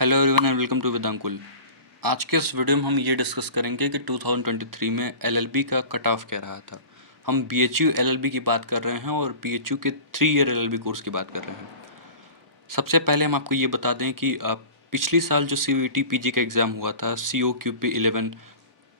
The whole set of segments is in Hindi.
Hello everyone and welcome to Vedankul. आज के इस वीडियो में हम ये डिस्कस करेंगे कि 2023 में एलएलबी का कट ऑफ क्या रहा था। हम बीएचयू एलएलबी की बात कर रहे हैं और बीएचयू के 3 ईयर एलएलबी कोर्स की बात कर रहे हैं। सबसे पहले हम आपको ये बता दें कि पिछली साल जो सीयूईटी पीजी का एग्ज़ाम हुआ था COQP11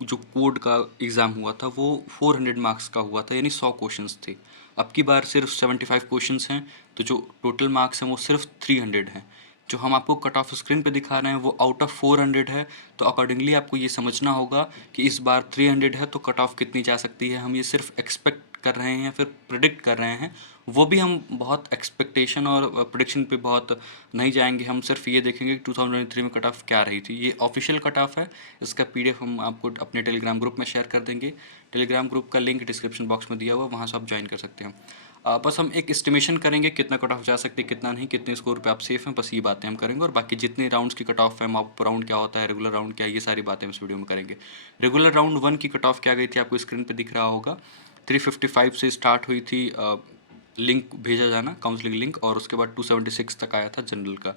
जो कोड का एग्ज़ाम हुआ था वो 400 मार्क्स का हुआ था, यानी 100 क्वेश्चंस थे। अब की बार सिर्फ 75 क्वेश्चंस हैं, तो जो टोटल मार्क्स हैं वो सिर्फ 300 हैं। जो हम आपको कट ऑफ स्क्रीन पे दिखा रहे हैं वो आउट ऑफ 400 है, तो अकॉर्डिंगली आपको ये समझना होगा कि इस बार 300 है तो कट ऑफ कितनी जा सकती है। हम ये सिर्फ एक्सपेक्ट कर रहे हैं या फिर प्रिडिक्ट कर रहे हैं, वो भी हम बहुत एक्सपेक्टेशन और प्रिडिक्शन पे बहुत नहीं जाएंगे। हम सिर्फ ये देखेंगे कि 2023 में कट ऑफ क्या रही थी। ये ऑफिशियल कट ऑफ है, इसका पीडीएफ हम आपको अपने टेलीग्राम ग्रुप में शेयर कर देंगे। टेलीग्राम ग्रुप का लिंक डिस्क्रिप्शन बॉक्स में दिया हुआ है, वहाँ से आप ज्वाइन कर सकते हैं। बस हम एक एस्टिमेशन करेंगे कितना कट ऑफ जा सकती है, कितना नहीं, कितने स्कोर पे आप सेफ हैं, बस ये बातें हम करेंगे। और बाकी जितने राउंड्स की कट ऑफ है, मॉप राउंड क्या होता है, रेगुलर राउंड क्या है, ये सारी बातें हम इस वीडियो में करेंगे। रेगुलर राउंड 1 की कट ऑफ क्या गई थी आपको स्क्रीन पे दिख रहा होगा। 355 से स्टार्ट हुई थी, लिंक भेजा जाना काउंसलिंग लिंक, और उसके बाद 276 तक आया था जनरल का।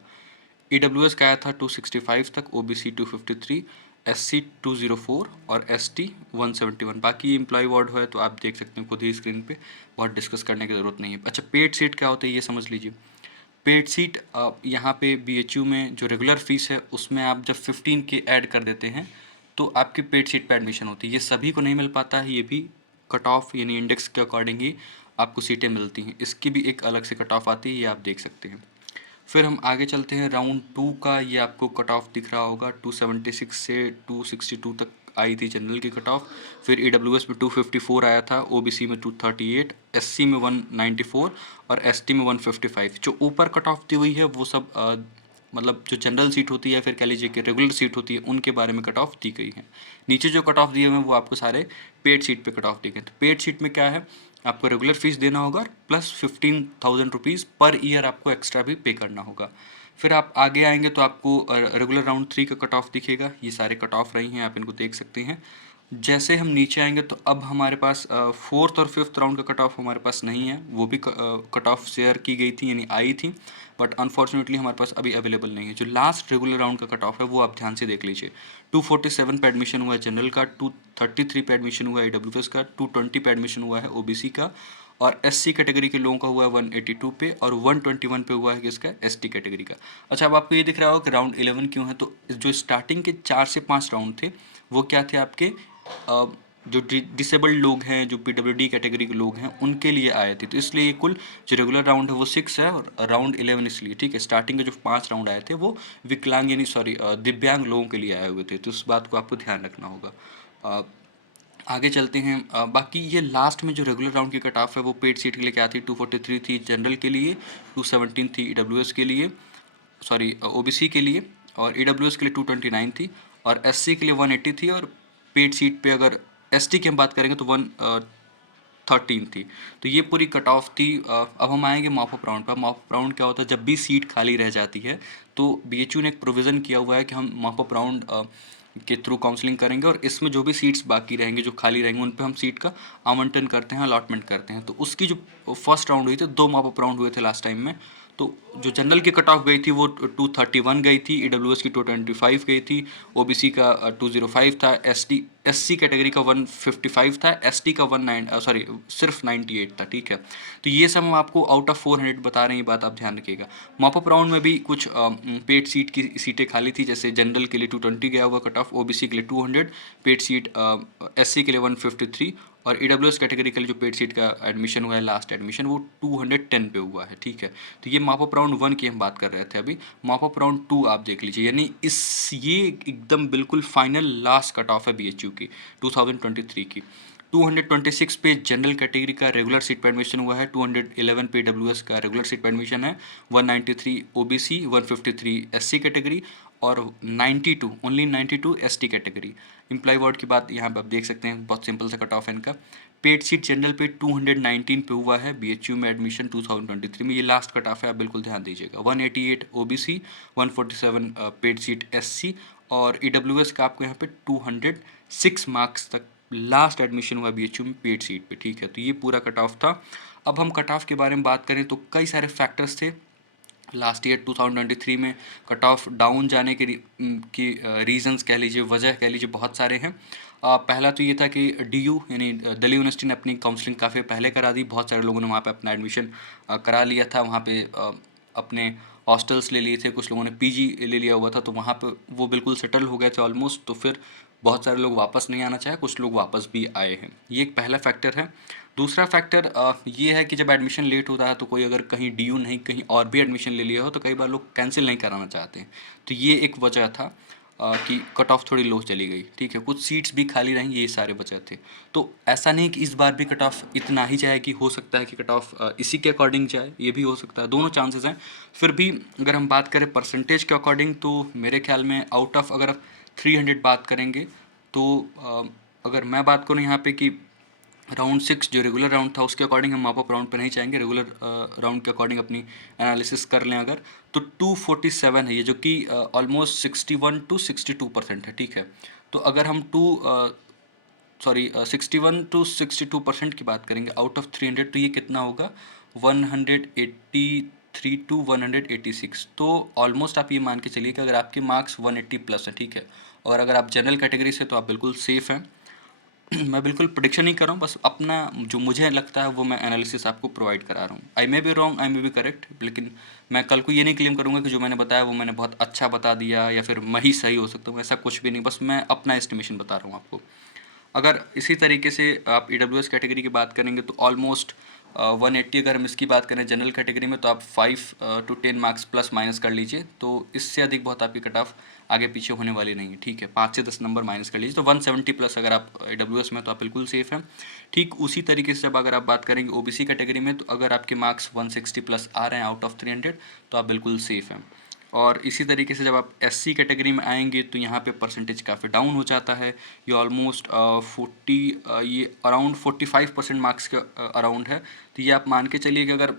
EWS का आया था 265 तक, OBC 253, SC 204 और ST 171। बाकी एम्प्लॉय वार्ड है तो आप देख सकते हैं खुद ही स्क्रीन पे, बहुत डिस्कस करने की ज़रूरत नहीं है। अच्छा, पेड सीट क्या होता है ये समझ लीजिए। पेड सीट यहाँ पे BHU में जो रेगुलर फीस है उसमें आप जब 15 के ऐड कर देते हैं तो आपकी पेड सीट पे एडमिशन होती है। ये सभी को नहीं मिल पाता है, ये भी कट ऑफ यानी इंडेक्स के अकॉर्डिंग ही आपको सीटें मिलती हैं। इसकी भी एक अलग से कट ऑफ आती है, ये आप देख सकते हैं। फिर हम आगे चलते हैं राउंड 2 का। ये आपको कट ऑफ दिख रहा होगा, 276 से 262 तक आई थी जनरल की कट ऑफ। फिर EWS में 254 आया था, OBC में 238, SC में 194 और ST में 155। जो ऊपर कट ऑफ दी हुई है वो सब मतलब जो जनरल सीट होती है, फिर कह लीजिए कि रेगुलर सीट होती है, उनके बारे में कट ऑफ दी गई है। नीचे जो कट ऑफ दिए हुए हैं वो आपको सारे पेड सीट पे कट ऑफ दिए गए। तो पेड सीट में क्या है, आपको रेगुलर फीस देना होगा प्लस 15,000 रुपीज़ पर ईयर आपको एक्स्ट्रा भी पे करना होगा। फिर आप आगे आएंगे तो आपको रेगुलर राउंड 3 का कट ऑफ दिखेगा। ये सारे कट ऑफ रही हैं, आप इनको देख सकते हैं। जैसे हम नीचे आएंगे तो अब हमारे पास 4th और 5th राउंड का कट ऑफ हमारे पास नहीं है, वो भी कट ऑफ शेयर की गई थी यानी आई थी, बट अनफॉर्चुनेटली हमारे पास अभी अवेलेबल नहीं है। जो लास्ट रेगुलर राउंड का कट ऑफ है वो आप ध्यान से देख लीजिए। 247 पे एडमिशन हुआ है जनरल का, 233 पे एडमिशन हुआ है EWS का, 220 पे एडमिशन हुआ है OBC का, और SC कैटेगरी के लोगों का हुआ है 182 पे, और 121 पे हुआ है किसका, ST कैटेगरी का। अच्छा, अब आपको ये दिख रहा होगा कि राउंड 11 क्यों है। तो जो स्टार्टिंग के 4 से 5 राउंड थे वो क्या थे आपके, जो डिसेबल्ड लोग हैं, जो PWD कैटेगरी के लोग हैं, उनके लिए आए थे। तो इसलिए कुल जो रेगुलर राउंड है वो 6 है और राउंड 11 इसलिए, ठीक है। स्टार्टिंग के जो 5 राउंड आए थे वो विकलांग यानी सॉरी दिव्यांग लोगों के लिए आए हुए थे, तो इस बात को आपको ध्यान रखना होगा। आगे चलते हैं। बाकी ये लास्ट में जो रेगुलर राउंड की कट ऑफ है वो पेड सीट के लिए क्या थी, 243 थी जनरल के लिए, 217 थी EWS के लिए, सॉरी OBC के लिए, और EWS के लिए 229 थी, और SC के लिए 180 थी, और पेड सीट पे अगर ST की हम बात करेंगे तो 113 थी। तो ये पूरी कट ऑफ थी। अब हम आएंगे मॉप अप राउंड पर। मॉप अप राउंड क्या होता है, जब भी सीट खाली रह जाती है तो BHU ने एक प्रोविज़न किया हुआ है कि हम मॉप अप राउंड के थ्रू काउंसलिंग करेंगे, और इसमें जो भी सीट्स बाकी रहेंगे, जो खाली रहेंगे, उन पे हम सीट का आवंटन करते हैं, अलॉटमेंट करते हैं। तो उसकी जो फर्स्ट राउंड हुई थी, 2 मॉप अप राउंड हुए थे लास्ट टाइम में। तो जो जनरल की कट ऑफ गई थी वो 231 गई थी, EWS की 225 गई थी, OBC का 205 था, SC कैटेगरी का 155 था, ST का 19 सॉरी सिर्फ 98 था, ठीक है। तो ये सब हम आपको आउट ऑफ 400 बता रहे हैं, ये बात आप ध्यान रखिएगा। मॉप अप राउंड में भी कुछ पेड सीट की सीटें खाली थी, जैसे जनरल के लिए 220 गया हुआ कट ऑफ, OBC के लिए 200, पेड सीट SC के लिए 153, और EWS कैटेगरी के लिए जो पेड सीट का एडमिशन हुआ है लास्ट एडमिशन वो 210 पे हुआ है, ठीक है। तो ये मॉप अप राउंड 1 की हम बात कर रहे थे। अभी मॉप अप राउंड 2 आप देख लीजिए, यानी ये एकदम बिल्कुल फाइनल लास्ट कट ऑफ है BHU की 2023 की। 226 पे जनरल कैटेगरी का रेगुलर सीट पे एडमिशन हुआ है, 211 पे EWS का रेगुलर सीट पे एडमिशन है, 193 OBC, 153 SC कैटेगरी, और 92 only 92 ST category. Employ ward की बात यहाँ पे आप देख सकते हैं, बहुत सिंपल सा कट ऑफ है इनका। पेड सीट जनरल पे 219 पे हुआ है BHU में एडमिशन 2023 में, ये लास्ट कट ऑफ है, आप बिल्कुल ध्यान दीजिएगा। 188 OBC, 147 पेड सीट SC, और EWS का आपको यहाँ पे 206 मार्क्स तक लास्ट एडमिशन हुआ BHU में पेड सीट पे, ठीक है। तो ये पूरा कट ऑफ था। अब हम कट ऑफ के बारे में बात करें तो कई सारे फैक्टर्स थे लास्ट ईयर 2023 में कट ऑफ डाउन जाने की रीजंस कह लीजिए, वजह कह लीजिए, बहुत सारे हैं। पहला तो ये था कि DU यानी दिल्ली यूनिवर्सिटी ने अपनी काउंसलिंग काफ़ी पहले करा दी। बहुत सारे लोगों ने वहाँ पे अपना एडमिशन करा लिया था। वहाँ पे अपने हॉस्टल्स ले लिए थे, कुछ लोगों ने PG ले लिया हुआ था, तो वहाँ पे वो बिल्कुल सेटल हो गए थे ऑलमोस्ट। तो फिर बहुत सारे लोग वापस नहीं आना चाहे, कुछ लोग वापस भी आए हैं। ये एक पहला फैक्टर है। दूसरा फैक्टर ये है कि जब एडमिशन लेट होता है तो कोई अगर कहीं DU नहीं कहीं और भी एडमिशन ले लिया हो तो कई बार लोग कैंसिल नहीं कराना चाहते हैं। तो ये एक वजह था कि कट ऑफ थोड़ी लो चली गई। ठीक है, कुछ सीट्स भी खाली रहीं, ये सारे वजह थे। तो ऐसा नहीं कि इस बार भी कट ऑफ इतना ही जाए, कि हो सकता है कि कट ऑफ इसी के अकॉर्डिंग जाए, ये भी हो सकता है। दोनों चांसेस हैं। फिर भी अगर हम बात करें परसेंटेज के अकॉर्डिंग तो मेरे ख्याल में आउट ऑफ अगर आप 300 बात करेंगे तो अगर मैं बात करूँ यहाँ पे कि राउंड 6 जो रेगुलर राउंड था उसके अकॉर्डिंग हम मॉप अप राउंड पे नहीं चाहेंगे, रेगुलर राउंड के अकॉर्डिंग अपनी एनालिसिस कर लें अगर, तो 247 है ये, जो कि ऑलमोस्ट 61 to 62% है। ठीक है, तो अगर हम 61 to 62% की बात करेंगे आउट ऑफ 300 तो ये कितना होगा, 183 to 186। तो ऑलमोस्ट आप ये मान के चलिए कि अगर आपके मार्क्स 180 प्लस हैं, ठीक है, और अगर आप जनरल कैटेगरी से तो आप बिल्कुल सेफ़ हैं। मैं बिल्कुल प्रेडिक्शन नहीं कर रहा हूँ, बस अपना जो मुझे लगता है वो मैं एनालिसिस आपको प्रोवाइड करा रहा हूँ। I may be wrong, I may be correct, लेकिन मैं कल को ये नहीं क्लेम करूँगा कि जो मैंने बताया वो मैंने बहुत अच्छा बता दिया या फिर मैं ही सही हो सकता हूँ, ऐसा कुछ भी नहीं। बस मैं अपना एस्टिमेशन बता रहा हूँ आपको। अगर इसी तरीके से आप EWS कैटेगरी की बात करेंगे तो ऑलमोस्ट 180, अगर हम इसकी बात करें जनरल कैटेगरी में तो आप 5 to 10 मार्क्स प्लस माइनस कर लीजिए, तो इससे अधिक बहुत आपकी कट ऑफ आगे पीछे होने वाली नहीं है। ठीक है, 5 से 10 नंबर माइनस कर लीजिए, तो 170 प्लस अगर आप EWS में तो आप बिल्कुल सेफ़ हैं। ठीक उसी तरीके से जब अगर आप बात करेंगे OBC कैटेगरी में तो अगर आपके मार्क्स 160 प्लस आ रहे हैं आउट ऑफ 300 तो आप बिल्कुल सेफ़ हैं। और इसी तरीके से जब आप SC कैटेगरी में आएंगे तो यहाँ पे परसेंटेज काफ़ी डाउन हो जाता है। ये ऑलमोस्ट 40 ये अराउंड 45% मार्क्स के अराउंड है। तो ये आप मान के चलिए कि अगर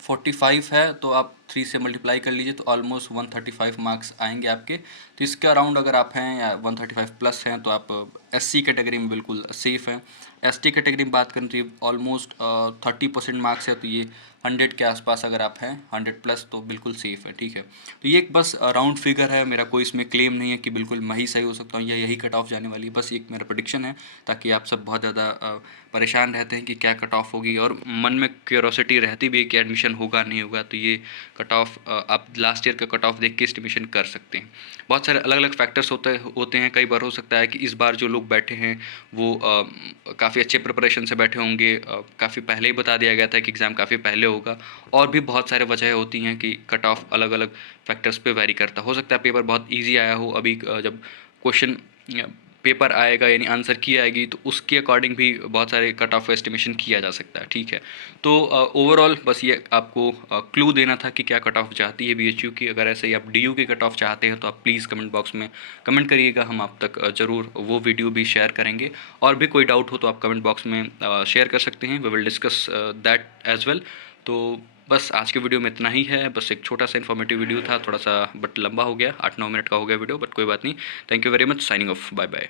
45 है तो आप 3 से मल्टीप्लाई कर लीजिए तो ऑलमोस्ट 135 मार्क्स आएंगे आपके। तो इसके अराउंड अगर आप हैं या 135 प्लस हैं तो आप SC कैटेगरी में बिल्कुल सेफ़ हैं। ST कैटेगरी में बात करें तो ये ऑलमोस्ट 30% मार्क्स है, तो ये 100 के आसपास अगर आप हैं 100 प्लस तो बिल्कुल सेफ़ है। ठीक है, तो ये एक बस राउंड फिगर है, मेरा कोई इसमें क्लेम नहीं है कि बिल्कुल मैं ही सही हो सकता हूँ या यही कट ऑफ जाने वाली है। बस एक मेरा प्रेडिक्शन है, ताकि आप सब बहुत ज़्यादा परेशान रहते हैं कि क्या कट ऑफ होगी और मन में क्यूरोसिटी रहती भी है कि एडमिशन होगा नहीं होगा, तो ये कट ऑफ आप लास्ट ईयर का कट ऑफ देख के एस्टिमेशन कर सकते हैं। बहुत सारे अलग अलग फैक्टर्स होते हैं। कई बार हो सकता है कि इस बार जो लोग बैठे हैं वो काफ़ी अच्छे प्रिपरेशन से बैठे होंगे, काफ़ी पहले ही बता दिया गया था कि एग्ज़ाम काफ़ी पहले होगा, और भी बहुत सारे वजह होती हैं कि कट ऑफ अलग अलग फैक्टर्स पे वैरी करता। हो सकता है पेपर बहुत ईजी आया हो, अभी जब क्वेश्चन पेपर आएगा यानी आंसर की आएगी तो उसके अकॉर्डिंग भी बहुत सारे कट ऑफ एस्टिमेशन किया जा सकता है। ठीक है, तो ओवरऑल बस ये आपको क्लू देना था कि क्या कट ऑफ चाहती है BHU की। अगर ऐसे ही आप DU की कट ऑफ चाहते हैं तो आप प्लीज़ कमेंट बॉक्स में कमेंट करिएगा, हम आप तक ज़रूर वो वीडियो भी शेयर करेंगे। और भी कोई डाउट हो तो आप कमेंट बॉक्स में शेयर कर सकते हैं, we will discuss that as well. तो बस आज के वीडियो में इतना ही है, बस एक छोटा सा इन्फॉर्मेटिव वीडियो था, थोड़ा सा बट लंबा हो गया, 8-9 मिनट का हो गया वीडियो, बट कोई बात नहीं। Thank you very much, signing off, bye bye.